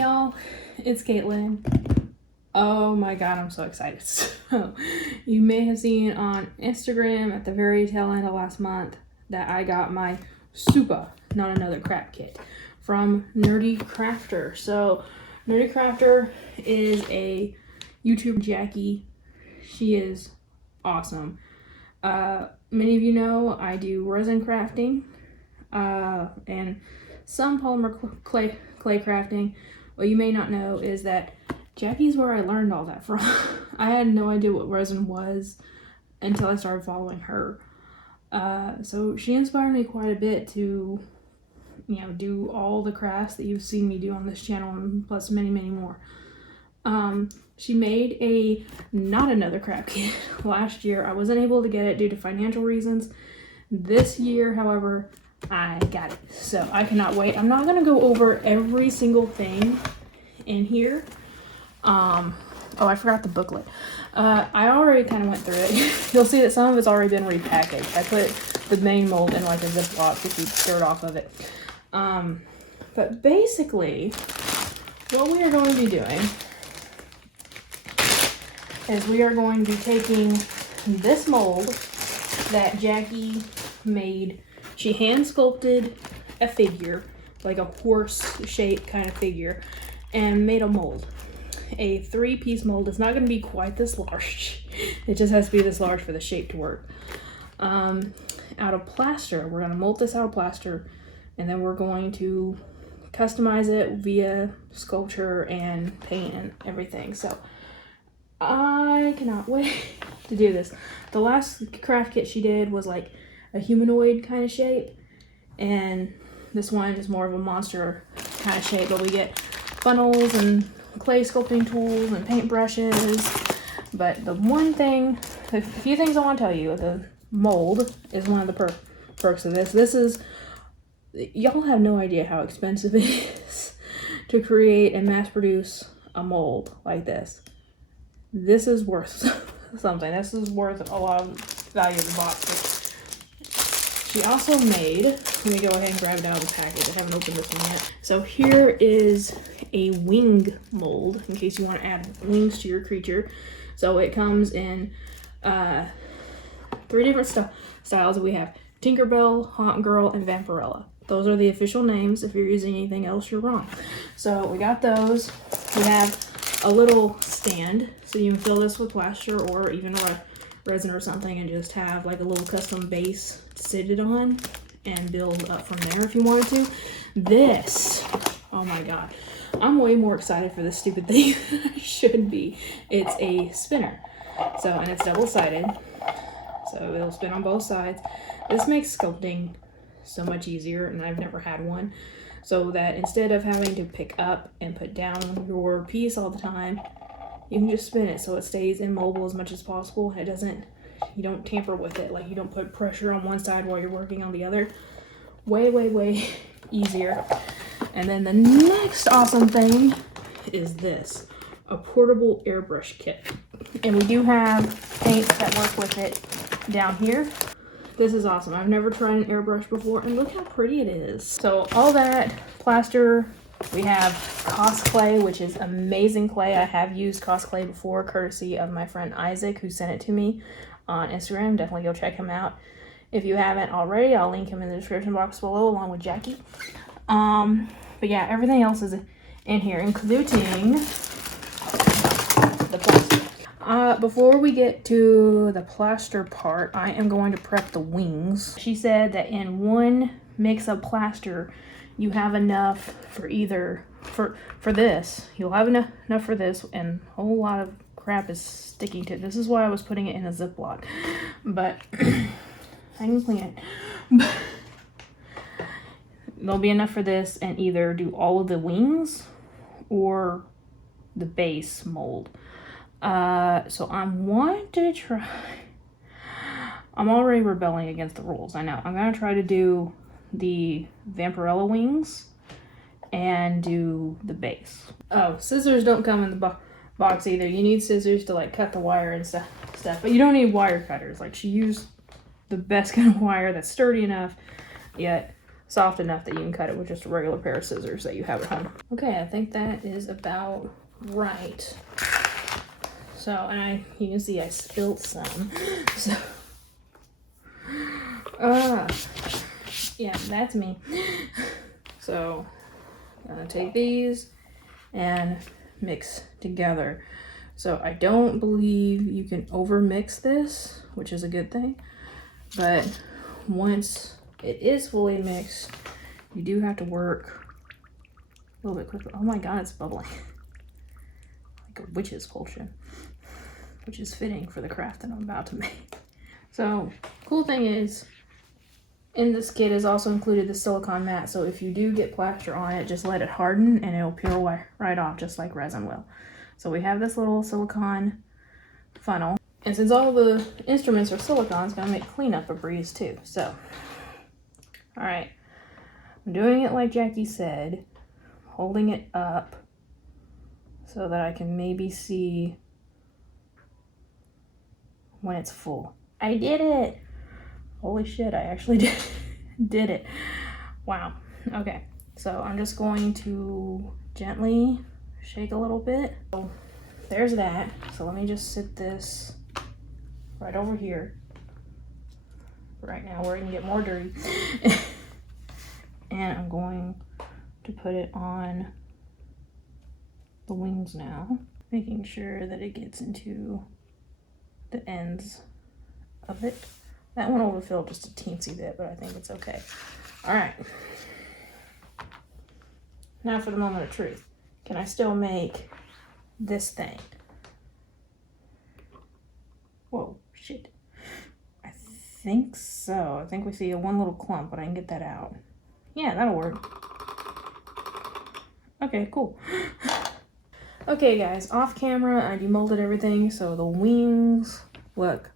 Hey y'all, it's Caitlyn. Oh my god, I'm so excited. So, you may have seen on Instagram at the very tail end of last month that I got my super not another crap kit from Nerdy Crafter. So Nerdy Crafter is a YouTube Jackie. She is awesome. Many of you know I do resin crafting and some polymer clay crafting. What you may not know is that Jackie's where I learned all that from. I had no idea what resin was until I started following her. So she inspired me quite a bit to, do all the crafts that you've seen me do on this channel, and plus many, many more. She made a not another crap kit last year. I wasn't able to get it due to financial reasons. This year, however, I got it. So I cannot wait. I'm not gonna go over every single thing in here. Oh, I forgot the booklet. I already kind of went through it. You'll see that some of it's already been repackaged. I put the main mold in like a Ziploc to keep dirt off of it. But basically, what we are going to be doing is we are going to be taking this mold that Jackie made. She hand sculpted a figure, like a horse shaped kind of figure, and made a mold. A 3-piece mold. It's not going to be quite this large. It just has to be this large for the shape to work. Out of plaster. We're going to mold this out of plaster, and then we're going to customize it via sculpture and paint and everything. So I cannot wait to do this. The last craft kit she did was like a humanoid kind of shape, and this one is more of a monster kind of shape, but we get funnels and clay sculpting tools and paint brushes. But the one thing, a few things I want to tell you, the mold is one of the perks of this. This is, y'all have no idea how expensive it is to create and mass produce a mold like this. This is worth something. This is worth a lot of value of the box. She also made, let me go ahead and grab it out of the package. I haven't opened this one yet. So here is a wing mold in case you want to add wings to your creature. So it comes in 3 different styles. We have Tinkerbell, Haunt Girl, and Vampirella. Those are the official names. If you're using anything else, you're wrong. So we got those. We have a little stand, so you can fill this with plaster or even resin or something and just have like a little custom base to sit it on and build up from there if you wanted to. This, oh my god, I'm way more excited for this stupid thing than I should be. It's a spinner, so, and it's double-sided, so it'll spin on both sides. This makes sculpting so much easier, and I've never had one, so that instead of having to pick up and put down your piece all the time, you can just spin it so it stays immobile as much as possible. It doesn't, you don't tamper with it. Like, you don't put pressure on one side while you're working on the other. Way, way, way easier. And then the next awesome thing is this, a portable airbrush kit. And we do have paints that work with it down here. This is awesome. I've never tried an airbrush before, and look how pretty it is. So all that plaster. We have Cos Clay, which is amazing clay. I have used Cos Clay before, courtesy of my friend Isaac, who sent it to me on Instagram. Definitely go check him out. If you haven't already, I'll link him in the description box below, along with Jackie. But yeah, everything else is in here, including the plaster. Before we get to the plaster part, I am going to prep the wings. She said that in one mix of plaster, you have enough for either, for this, you'll have enough for this, and a whole lot of crap is sticking to it. This is why I was putting it in a Ziploc, but I can clean it. There'll be enough for this and either do all of the wings or the base mold. So I want to try, I'm already rebelling against the rules, I know. I'm gonna try to do the Vampirella wings and do the base. Oh, scissors don't come in the box either. You need scissors to like cut the wire and stuff, but you don't need wire cutters. Like, she used the best kind of wire that's sturdy enough yet soft enough that you can cut it with just a regular pair of scissors that you have at home. Okay, I think that is about right. So, and you can see I spilled some. So, yeah, that's me. So, I'm gonna take these and mix together. So I don't believe you can over mix this, which is a good thing. But once it is fully mixed, you do have to work a little bit quicker. Oh my god, it's bubbling. Like a witch's potion, which is fitting for the craft that I'm about to make. So, cool thing is, in this kit is also included the silicone mat, so if you do get plaster on it, just let it harden and it'll peel right off just like resin will. So we have this little silicone funnel, and since all the instruments are silicone, it's gonna make cleanup a breeze too. So, all right, I'm doing it like Jackie said, holding it up so that I can maybe see when it's full. I did it! Holy shit, I actually did it. Wow. Okay, so I'm just going to gently shake a little bit. So there's that. So let me just sit this right over here right now where it can get more dirty. And I'm going to put it on the wings now, making sure that it gets into the ends of it. That one overfilled just a teensy bit, but I think it's okay. All right. Now for the moment of truth. Can I still make this thing? Whoa, shit. I think so. I think we see one little clump, but I can get that out. Yeah, that'll work. Okay, cool. Okay, guys, off camera, I demolded everything, so the wings look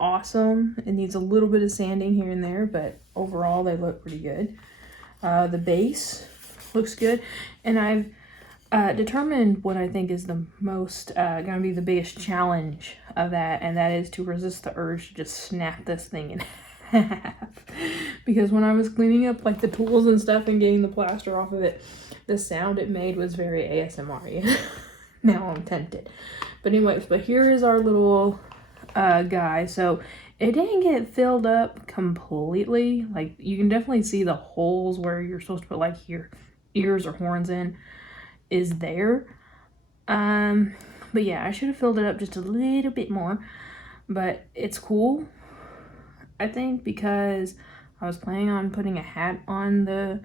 awesome. It needs a little bit of sanding here and there, but overall they look pretty good. The base looks good, and I've determined what I think is the most gonna be the biggest challenge of that, and that is to resist the urge to just snap this thing in half. Because when I was cleaning up like the tools and stuff and getting the plaster off of it, the sound it made was very ASMR-y. Now I'm tempted. But anyways, but here is our little guy. So it didn't get filled up completely. Like, you can definitely see the holes where you're supposed to put like your ears or horns in is there. But yeah, I should have filled it up just a little bit more, but it's cool, I think, because I was planning on putting a hat on the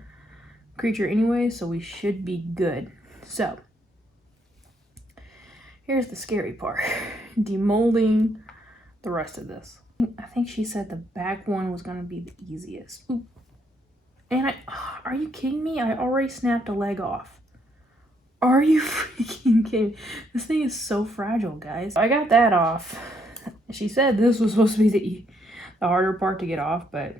creature anyway, so we should be good. So here's the scary part. Demolding the rest of this. I think she said the back one was going to be the easiest. Ooh. And are you kidding me? I already snapped a leg off. Are you freaking kidding? This thing is so fragile, guys. I got that off. She said this was supposed to be the harder part to get off, but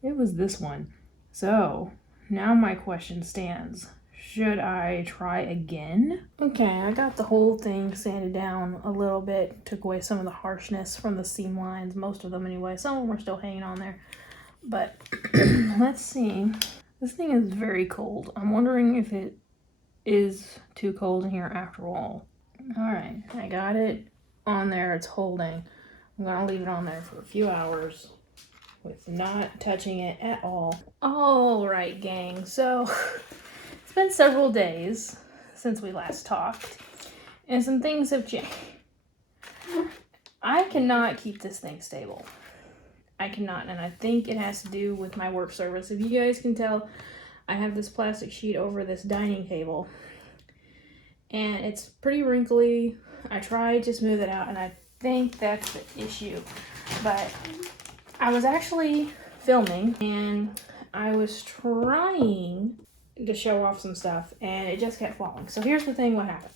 it was this one. So now my question stands. Should I try again? Okay, I got the whole thing sanded down a little bit. Took away some of the harshness from the seam lines. Most of them anyway. Some of them are still hanging on there. But let's see. This thing is very cold. I'm wondering if it is too cold in here after all. Alright, I got it on there. It's holding. I'm gonna leave it on there for a few hours with not touching it at all. Alright, gang. So it's been several days since we last talked, and some things have changed. I cannot keep this thing stable. I cannot, and I think it has to do with my work surface. If you guys can tell, I have this plastic sheet over this dining table, and it's pretty wrinkly. I tried to smooth it out, and I think that's the issue. But I was actually filming, and I was trying to show off some stuff, and it just kept falling. So here's the thing, what happened.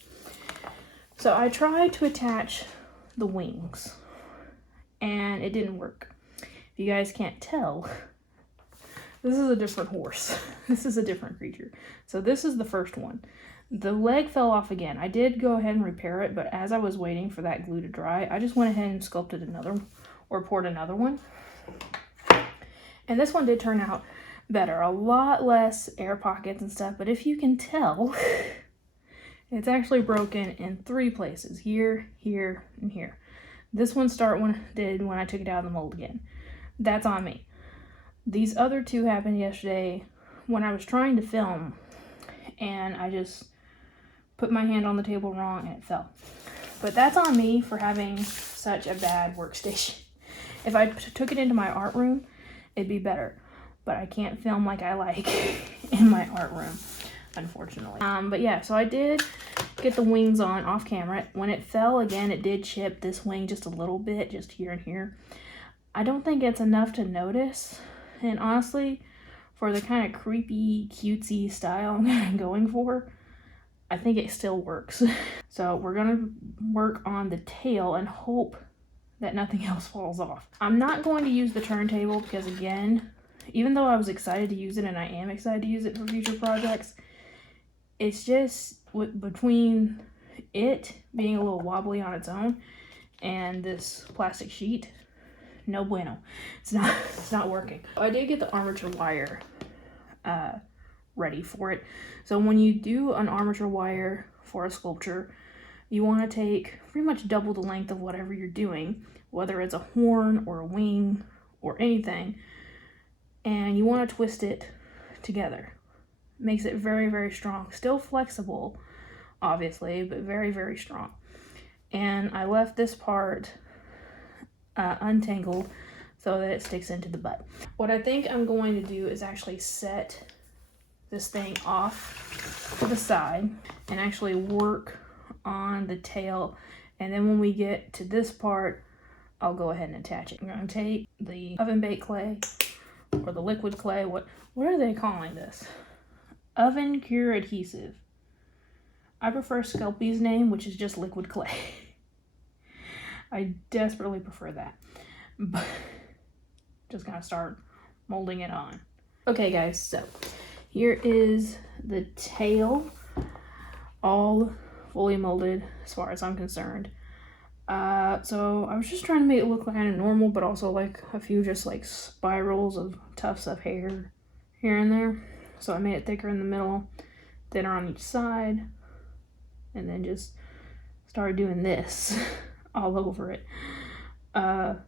So I tried to attach the wings, and it didn't work. If you guys can't tell, this is a different horse. This is a different creature. So this is the first one. The leg fell off again. I did go ahead and repair it, but as I was waiting for that glue to dry, I just went ahead and sculpted another, or poured another one. And this one did turn out better. A lot less air pockets and stuff, but if you can tell, it's actually broken in 3 places. Here, here, and here. This one did when I took it out of the mold again. That's on me. These other 2 happened yesterday when I was trying to film, and I just put my hand on the table wrong and it fell. But that's on me for having such a bad workstation. If I took it into my art room, it'd be better. But I can't film like I like in my art room, unfortunately. But yeah, so I did get the wings on off camera. When it fell again, it did chip this wing just a little bit, just here and here. I don't think it's enough to notice. And honestly, for the kind of creepy, cutesy style I'm going for, I think it still works. So we're gonna work on the tail and hope that nothing else falls off. I'm not going to use the turntable because, again, even though I was excited to use it, and I am excited to use it for future projects, it's just between it being a little wobbly on its own and this plastic sheet, no bueno. It's not working. I did get the armature wire ready for it. So when you do an armature wire for a sculpture, you want to take pretty much double the length of whatever you're doing, whether it's a horn or a wing or anything, and you want to twist it together. Makes it very, very strong. Still flexible, obviously, but very, very strong. And I left this part untangled so that it sticks into the butt. What I think I'm going to do is actually set this thing off to the side and actually work on the tail, and then when we get to this part, I'll go ahead and attach it. I'm going to take the oven baked clay or the liquid clay. What are they calling this? Oven cure adhesive. I prefer Sculpey's name, which is just liquid clay. I desperately prefer that. But just gonna start molding it on. Okay guys, so here is the tail, all fully molded as far as I'm concerned. So I was just trying to make it look kind of normal, but also like a few just like spirals of tufts of hair here and there. So I made it thicker in the middle, thinner on each side, and then just started doing this all over it to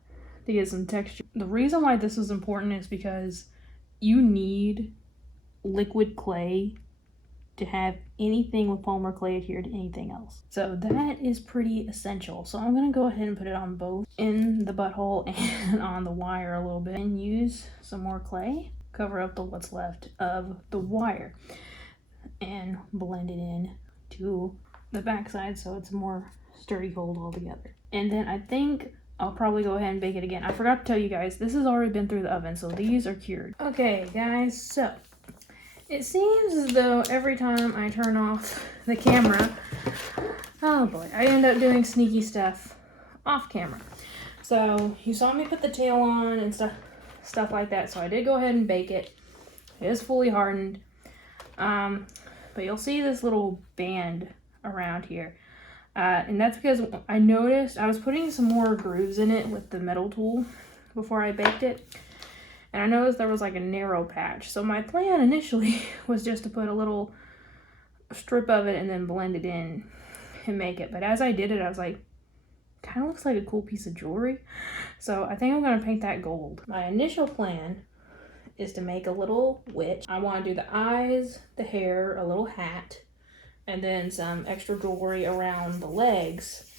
get some texture. The reason why this is important is because you need liquid clay to have anything with polymer clay adhere to anything else. So that is pretty essential. So I'm gonna go ahead and put it on both in the butthole and on the wire a little bit, and use some more clay, cover up what's left of the wire, and blend it in to the backside so it's a more sturdy hold altogether. And then I think I'll probably go ahead and bake it again. I forgot to tell you guys, this has already been through the oven, so these are cured. Okay guys, so it seems as though every time I turn off the camera, oh boy, I end up doing sneaky stuff off camera. So you saw me put the tail on and stuff like that, so I did go ahead and bake it. It is fully hardened, but you'll see this little band around here. And that's because I noticed I was putting some more grooves in it with the metal tool before I baked it. And I noticed there was like a narrow patch. So my plan initially was just to put a little strip of it and then blend it in and make it. But as I did it, I was like, kind of looks like a cool piece of jewelry. So I think I'm going to paint that gold. My initial plan is to make a little witch. I want to do the eyes, the hair, a little hat, and then some extra jewelry around the legs,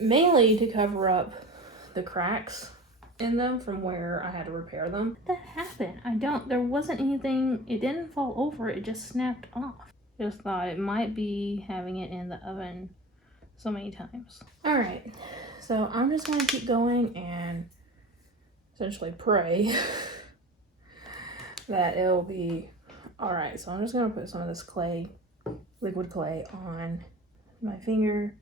mainly to cover up the cracks in them from where I had to repair them. What happened? There wasn't anything, it didn't fall over, it just snapped off. Just thought it might be having it in the oven so many times. All right, so I'm just gonna keep going and essentially pray that it'll be all right. So I'm just gonna put some of this clay, liquid clay, on my finger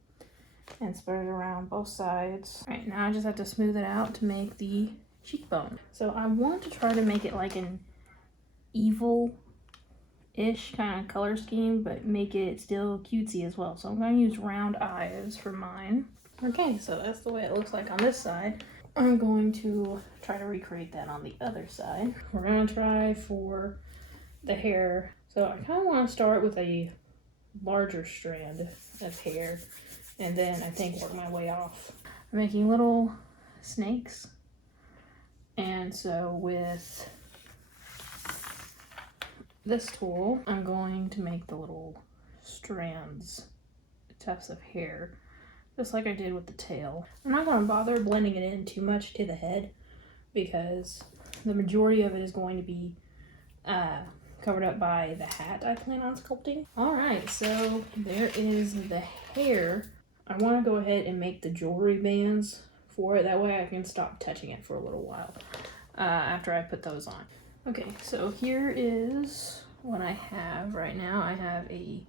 and spread it around both sides. All right, now I just have to smooth it out to make the cheekbone. So I want to try to make it like an evil-ish kind of color scheme, but make it still cutesy as well. So I'm going to use round eyes for mine. Okay, so that's the way it looks like on this side. I'm going to try to recreate that on the other side. We're gonna try for the hair. So I kind of want to start with a larger strand of hair and then I think work my way off. I'm making little snakes, and so with this tool I'm going to make the little strands, tufts of hair, just like I did with the tail. I'm not going to bother blending it in too much to the head because the majority of it is going to be covered up by the hat I plan on sculpting. Alright, so there is the hair. I want to go ahead and make the jewelry bands for it. That way I can stop touching it for a little while after I put those on. Okay, so here is what I have right now. I have a,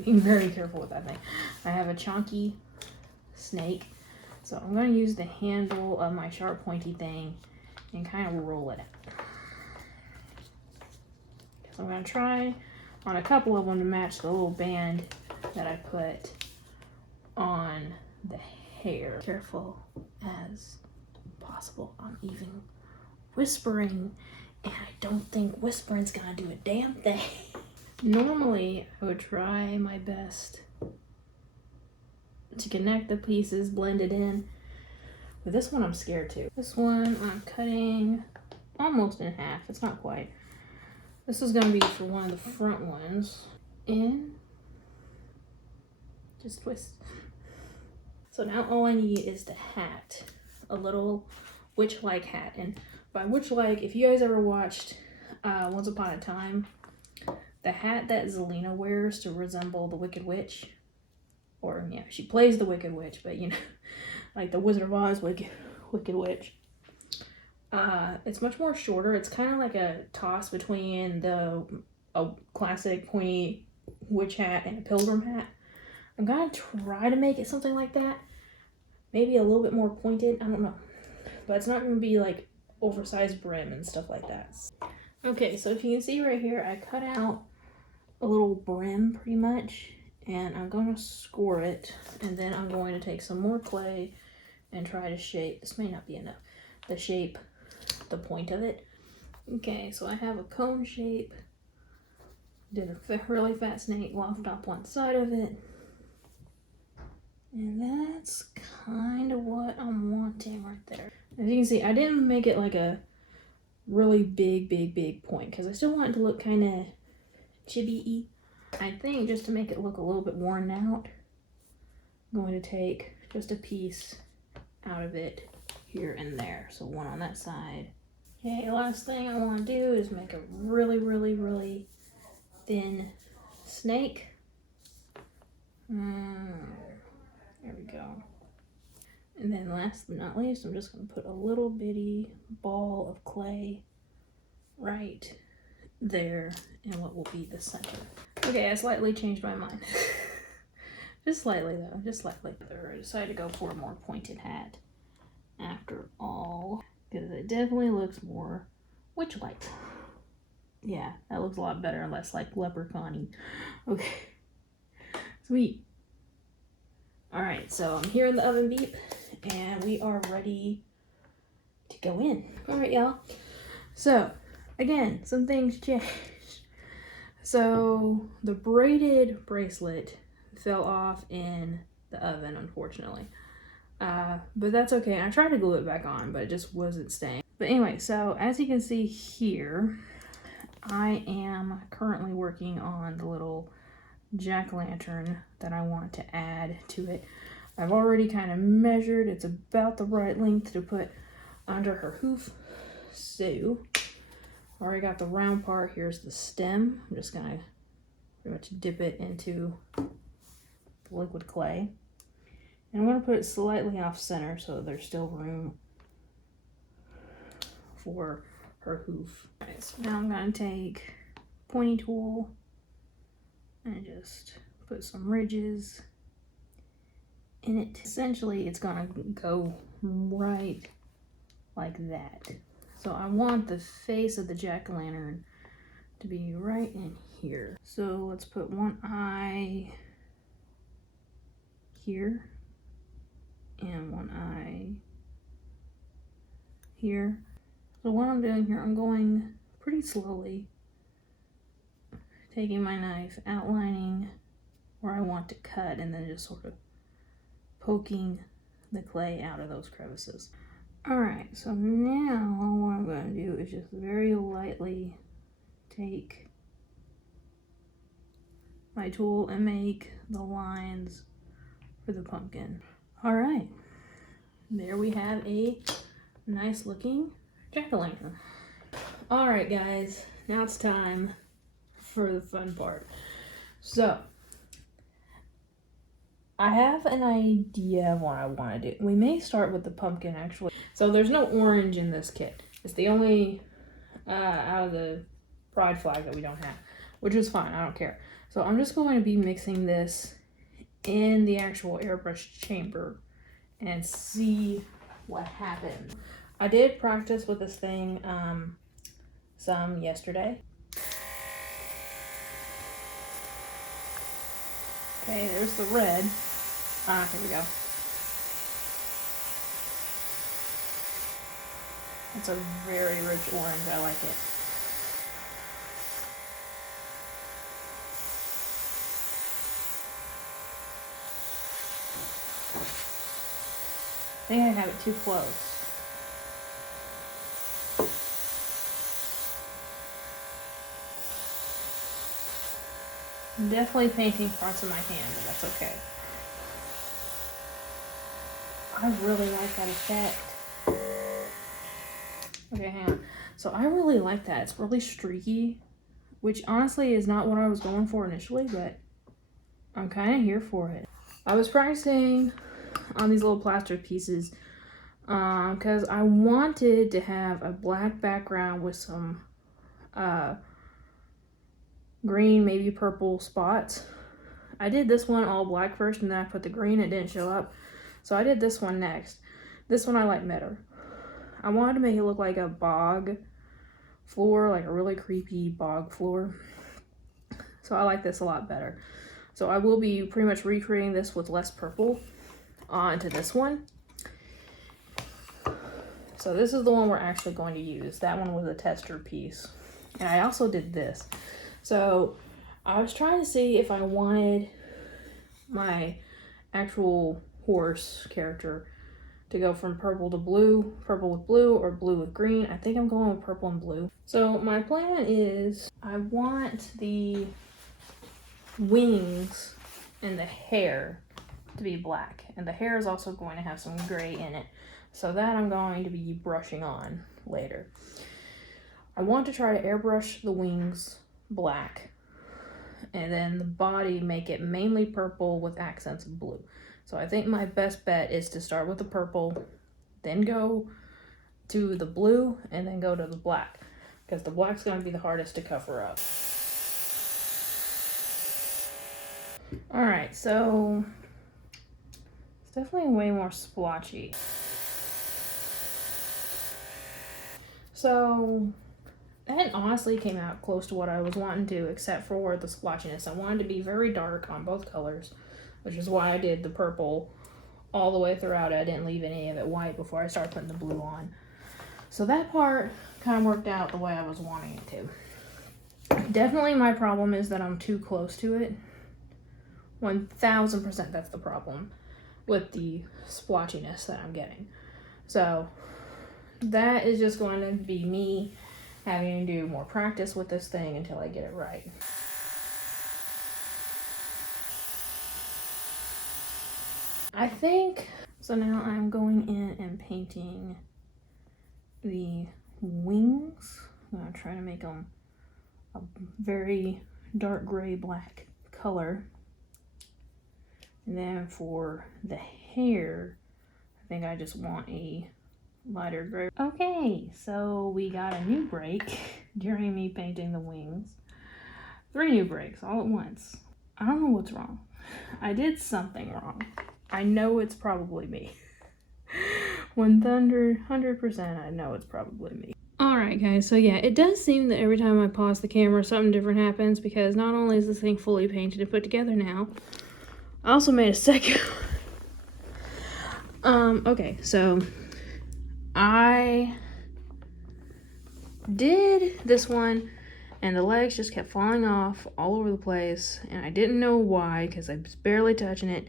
being very careful with that thing, I have a chunky snake. So I'm going to use the handle of my sharp pointy thing and kind of roll it out. So I'm going to try on a couple of them to match the little band that I put on the hair. Careful as possible. I'm even whispering, and I don't think whispering's gonna do a damn thing. Normally, I would try my best to connect the pieces, blend it in, but this one I'm scared to. This one I'm cutting almost in half. It's not quite. This is gonna be for one of the front ones. In, just twist. So now all I need is the hat, a little witch-like hat. And by witch-like, if you guys ever watched Once Upon a Time, the hat that Zelina wears to resemble the Wicked Witch, or yeah, she plays the Wicked Witch, but you know, like the Wizard of Oz Wicked Witch. It's much more shorter. It's kind of like a toss between a classic pointy witch hat and a pilgrim hat. I'm gonna try to make it something like that. Maybe a little bit more pointed, I don't know. But it's not gonna be like oversized brim and stuff like that. Okay, so if you can see right here, I cut out a little brim pretty much, and I'm gonna score it, and then I'm going to take some more clay and try to shape, this may not be enough, to shape the point of it. Okay, so I have a cone shape, did a really fat snake, lofted up one side of it, and that's kind of what I'm wanting right there. As you can see, I didn't make it like a really big point because I still want it to look kind of chibi-y. I think just to make it look a little bit worn out, I'm going to take just a piece out of it here and there. So one on that side. Okay, last thing I want to do is make a really thin snake. There we go. And then last but not least, I'm just going to put a little bitty ball of clay right there in what will be the center. Okay, I slightly changed my mind. Just slightly though, just slightly. I decided to go for a more pointed hat after all, because it definitely looks more witch-like. Yeah, that looks a lot better and less like leprechaun-y. Okay, sweet. All right, so I'm hearing the oven beep and we are ready to go in. All right, y'all. So again, some things changed. So the braided bracelet fell off in the oven, unfortunately. But that's okay. I tried to glue it back on, but it just wasn't staying. But anyway, so as you can see here, I am currently working on the little jack-o'-lantern that I want to add to it. I've already kind of measured. It's about the right length to put under her hoof. So, already got the round part. Here's the stem. I'm just gonna pretty much dip it into the liquid clay. And I'm gonna put it slightly off center so there's still room for her hoof. Alright, so now I'm gonna take a pointy tool and just put some ridges in it. Essentially, it's gonna go right like that. So I want the face of the jack-o'-lantern to be right in here. So let's put one eye here and one eye here. So what I'm doing here, I'm going pretty slowly, taking my knife, outlining where I want to cut, and then just sort of poking the clay out of those crevices. Alright, so now what I'm going to do is just very lightly take my tool and make the lines for the pumpkin. Alright, there we have a nice looking jack-o'-lantern. Alright guys, now it's time for the fun part. So, I have an idea of what I want to do. We may start with the pumpkin actually. So there's no orange in this kit. It's the only out of the pride flag that we don't have, which is fine, I don't care. So I'm just going to be mixing this in the actual airbrush chamber and see what happens. I did practice with this thing some yesterday. Okay, there's the red. Here we go. It's a very rich orange. I like it. I think I have it too close. I'm definitely painting parts of my hand, but that's okay. I really like that effect. Okay, hang on. So I really like that. It's really streaky, which honestly is not what I was going for initially, but I'm kind of here for it. I was practicing on these little plaster pieces because I wanted to have a black background with some green, maybe purple spots. I did this one all black first, and then I put the green. It didn't show up, so I did this one next. This one I like better. I wanted to make it look like a bog floor, like a really creepy bog floor. So I like this a lot better. So I will be pretty much recreating this with less purple onto this one. So this is the one we're actually going to use. That one was a tester piece. And I also did this. So I was trying to see if I wanted my actual horse character to go from purple to blue, purple with blue, or blue with green. I think I'm going with purple and blue. So my plan is I want the wings and the hair to be black. And the hair is also going to have some gray in it. So that I'm going to be brushing on later. I want to try to airbrush the wings black. And then the body, make it mainly purple with accents of blue. So I think my best bet is to start with the purple, then go to the blue, and then go to the black. Because the black's going to be the hardest to cover up. Alright, so it's definitely way more splotchy. So that honestly came out close to what I was wanting to, except for the splotchiness. I wanted to be very dark on both colors, which is why I did the purple all the way throughout. I didn't leave any of it white before I started putting the blue on. So that part kind of worked out the way I was wanting it to. Definitely my problem is that I'm too close to it. 1000% that's the problem with the splotchiness that I'm getting. So that is just going to be me having to do more practice with this thing until I get it right. I think, so now I'm going in and painting the wings. I'm going to try to make them a very dark gray black color. And then for the hair, I think I just want a lighter gray. Okay, so we got a new break during me painting the wings. 3 new breaks all at once. I don't know what's wrong. I did something wrong. I know it's probably me. 100% I know it's probably me. Alright guys, so yeah, it does seem that every time I pause the camera something different happens, because not only is this thing fully painted and put together now, I also made a second okay, so I Did this one, and the legs just kept falling off all over the place, and I didn't know why because I was barely touching it.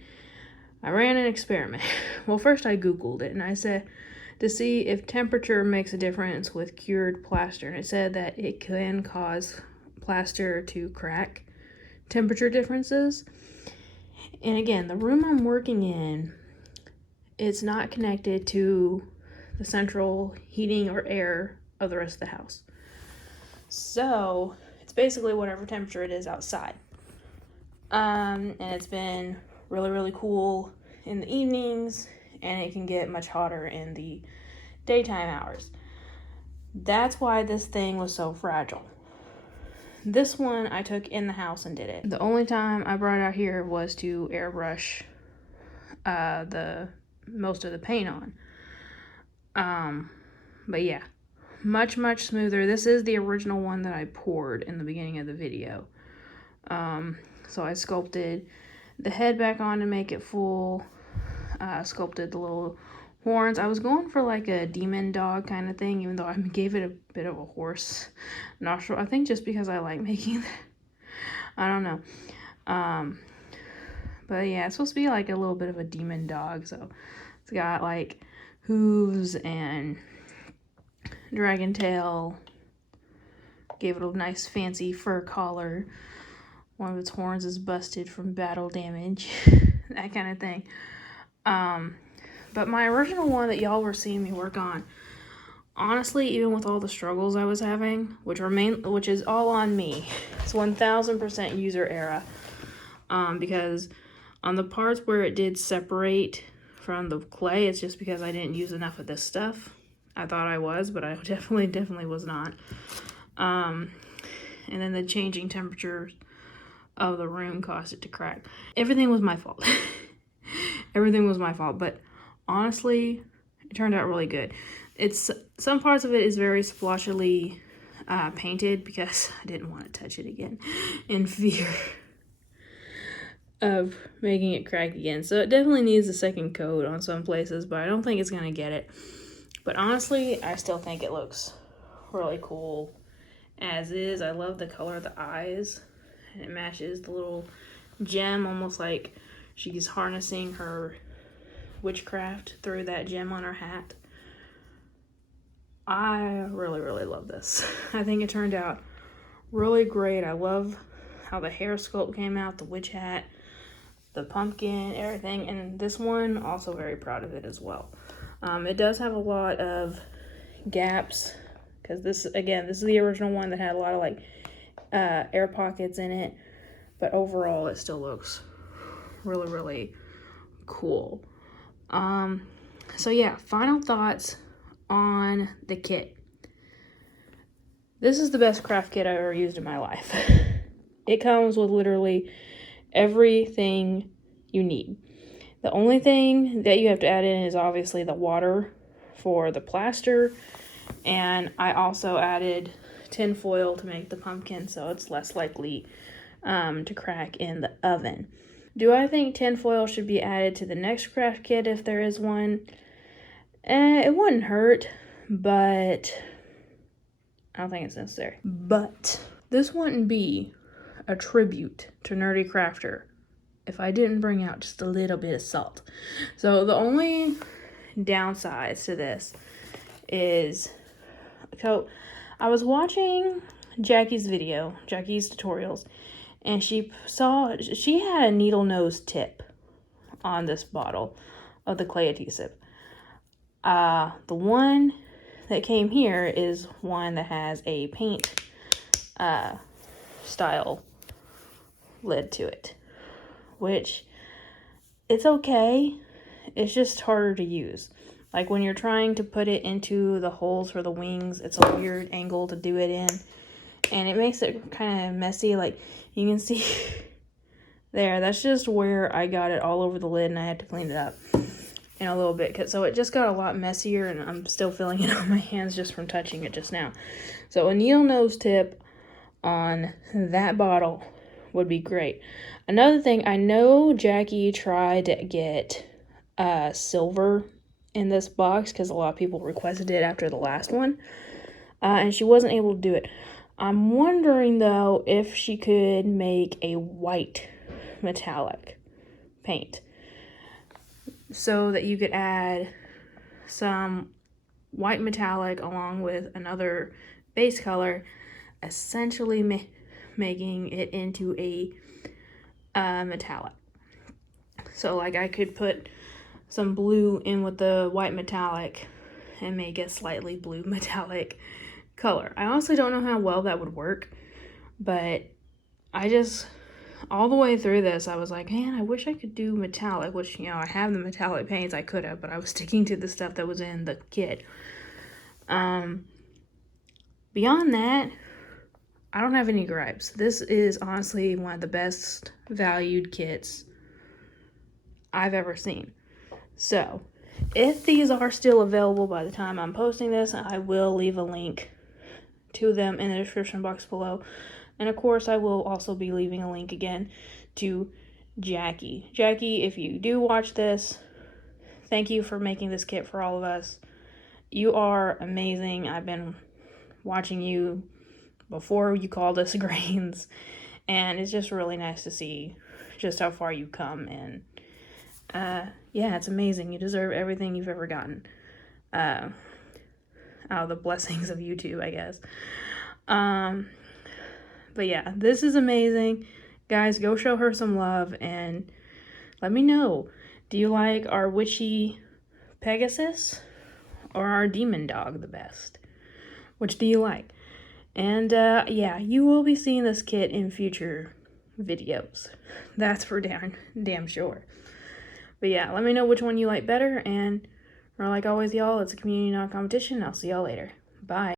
I ran an experiment. Well, first I Googled it, and I said to see if temperature makes a difference with cured plaster, and it said that it can cause plaster to crack, temperature differences. And again, the room I'm working in, it's not connected to the central heating or air of the rest of the house. So it's basically whatever temperature it is outside. And it's been really, really cool in the evenings, and it can get much hotter in the daytime hours. That's why this thing was so fragile. This one I took in the house and did it. The only time I brought it out here was to airbrush the most of the paint on. But yeah, much smoother. This is the original one that I poured in the beginning of the video. So I sculpted the head back on to make it full, sculpted the little horns. I was going for like a demon dog kind of thing, even though I gave it a bit of a horse nostril. I think just because I like making that. I don't know. But yeah, it's supposed to be like a little bit of a demon dog. So it's got like hooves and dragon tail. Gave it a nice fancy fur collar. One of its horns is busted from battle damage. That kind of thing. But my original one that y'all were seeing me work on, honestly, even with all the struggles I was having, which is all on me, it's 1000% user error. Because on the parts where it did separate from the clay, it's just because I didn't use enough of this stuff. I thought I was, but I definitely was not. And then the changing temperatures of the room caused it to crack. Everything was my fault. Everything was my fault, but honestly, it turned out really good. Some parts of it is very splotchily painted because I didn't want to touch it again in fear of making it crack again. So it definitely needs a second coat on some places, but I don't think it's going to get it. But honestly, I still think it looks really cool as is. I love the color of the eyes, and it matches the little gem, almost like she's harnessing her witchcraft through that gem on her hat. I really love this. I think it turned out really great. I love how the hair sculpt came out, the witch hat, the pumpkin, everything. And this one, also very proud of it as well. It does have a lot of gaps, because this is the original one that had a lot of like air pockets in it, but overall it still looks really cool. So yeah, final thoughts on the kit. This is the best craft kit I've ever used in my life. It comes with literally everything you need. The only thing that you have to add in is obviously the water for the plaster, and I also added tin foil to make the pumpkin so it's less likely to crack in the oven. Do I think tin foil should be added to the next craft kit if there is one? It wouldn't hurt, but I don't think it's necessary. But this wouldn't be a tribute to Nerdy Crafter if I didn't bring out just a little bit of salt. So the only downsides to this is, so I was watching Jackie's tutorials, and she had a needle nose tip on this bottle of the clay adhesive. The one that came here is one that has a paint style lid to it, which it's okay. It's just harder to use. Like when you're trying to put it into the holes for the wings, it's a weird angle to do it in, and it makes it kind of messy. Like you can see there, that's just where I got it all over the lid, and I had to clean it up in a little bit. So it just got a lot messier, and I'm still feeling it on my hands just from touching it just now. So a needle nose tip on that bottle would be great. Another thing, I know Jackie tried to get silver in this box because a lot of people requested it after the last one. and she wasn't able to do it. I'm wondering though if she could make a white metallic paint so that you could add some white metallic along with another base color, essentially making it into a metallic. So like I could put some blue in with the white metallic and make a slightly blue metallic color. I honestly don't know how well that would work, but I just, all the way through this, I was like, man, I wish I could do metallic, which, you know, I have the metallic paints, I could have, but I was sticking to the stuff that was in the kit. Beyond that, I don't have any gripes. This is honestly one of the best valued kits I've ever seen. So, if these are still available by the time I'm posting this, I will leave a link to them in the description box below. And of course, I will also be leaving a link again to Jackie. Jackie, if you do watch this, thank you for making this kit for all of us. You are amazing. I've been watching you before you called us grains, and it's just really nice to see just how far you've come. And yeah, it's amazing. You deserve everything you've ever gotten out of the blessings of YouTube, I guess. But yeah, this is amazing. Guys, go show her some love and let me know. Do you like our witchy Pegasus or our demon dog the best? Which do you like? And yeah, you will be seeing this kit in future videos. That's for damn sure. But yeah, let me know which one you like better. And like always, y'all, it's a community, not a competition. I'll see y'all later. Bye.